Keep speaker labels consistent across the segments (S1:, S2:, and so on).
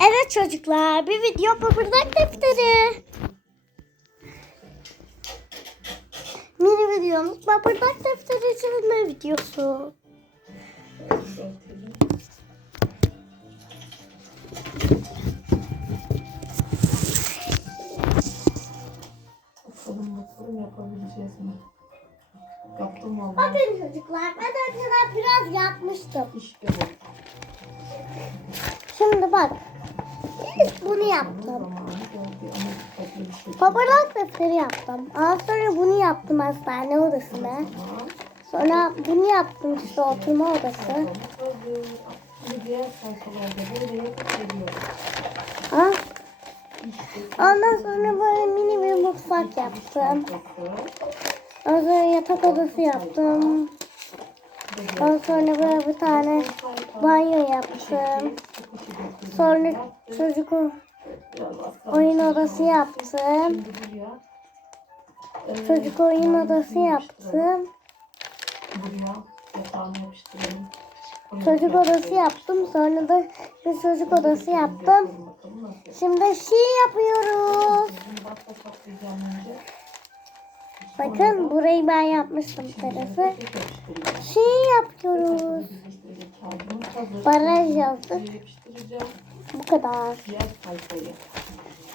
S1: Evet çocuklar bir video papırdak defteri. Mini videomuz papırdak defteri çizme videosu.
S2: Bakalım bakalım yapabileceğiz mi? Yaptım vallahi.
S1: Bakın çocuklar ben önceden biraz yapmıştım.
S2: İşte bu.
S1: Şimdi bak. İlk bunu yaptım.
S2: şekilde.
S1: Papırdak defteri yaptım. Ondan sonra bunu yaptım hastane odasına. Sonra bunu yaptım işte oturma odası.
S2: İşte
S1: Ondan sonra böyle mini bir mutfak yaptım. Ondan sonra yatak odası yaptım. Ondan sonra böyle bir tane banyo yaptım. Sonra çocuk oyun odası yaptım. Çocuk oyun odası yaptım. Çocuk odası yaptım. Sonra da bir çocuk odası yaptım. Şimdi şey yapıyoruz. Bakın burayı ben yapmıştım terası. Şey yapıyoruz. Baraj yazdık. Bu kadar.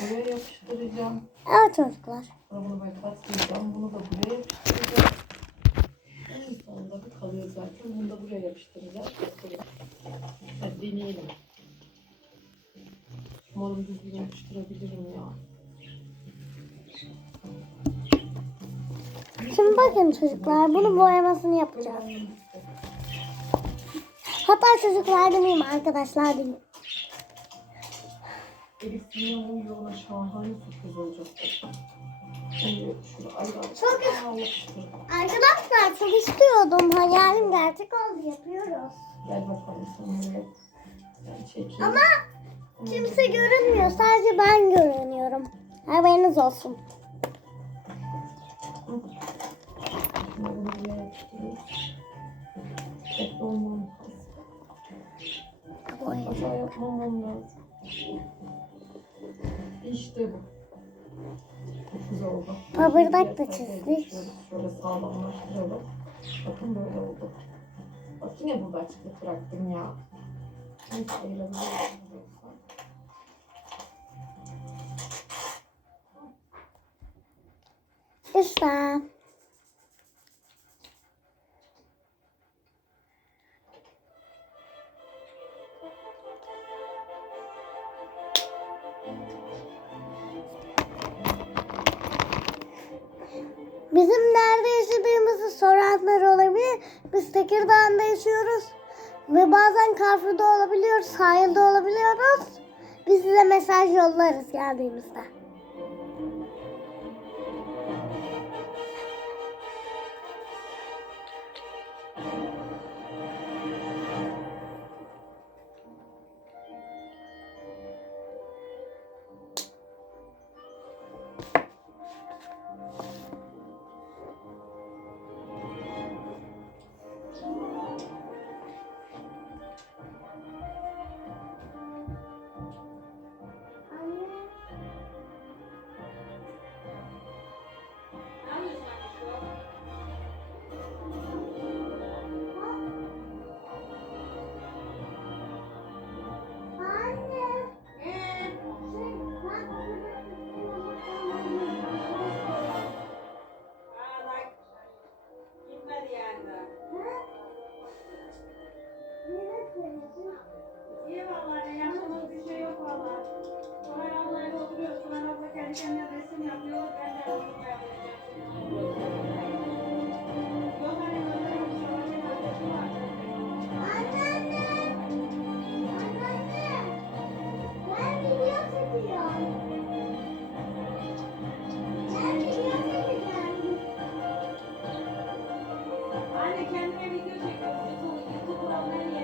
S2: Buraya yapıştıracağım.
S1: Evet çocuklar.
S2: Bunu böyle katlayacağım. Bunu da buraya yapıştıracağım. En sonunda bir kalıyor zaten. Bunu da buraya yapıştıracağız. Hadi deneyelim. Umarım düzgün yapıştırabilirim ya.
S1: Şimdi bakın çocuklar bunu boyamasını yapacağız. Hatta çocuklar demeyeyim arkadaşlar demeyeyim.
S2: Elif Sinem uyuyor ona şahane sürpriz olacak.
S1: Çok. Arkadaşlar çok istiyordum. Hayalim gerçek oldu yapıyoruz.
S2: Gel bakalım çekeyim.
S1: Ama kimse görünmüyor. Sadece ben görünüyorum. Haberiniz olsun.
S2: Çok olmam lazım. İşte bu. Çok güzel oldu.
S1: Papırdak da çizdik.
S2: geçiyoruz. Şöyle sağlamlaştıralım. Bakın böyle oldu. Bak yine burada açıklık bıraktım ya. Neyse ayırabiliriz.
S1: İşte. Bizim nerede yaşadığımızı soranlar olabilir. Biz Tekirdağ'da yaşıyoruz. Ve bazen Carrefour'da olabiliyoruz, sahilde olabiliyoruz. Biz size mesaj yollarız geldiğimizde.
S3: de kendime video çekiyorum. Yutulu, YouTuber'ların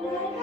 S3: Thank you.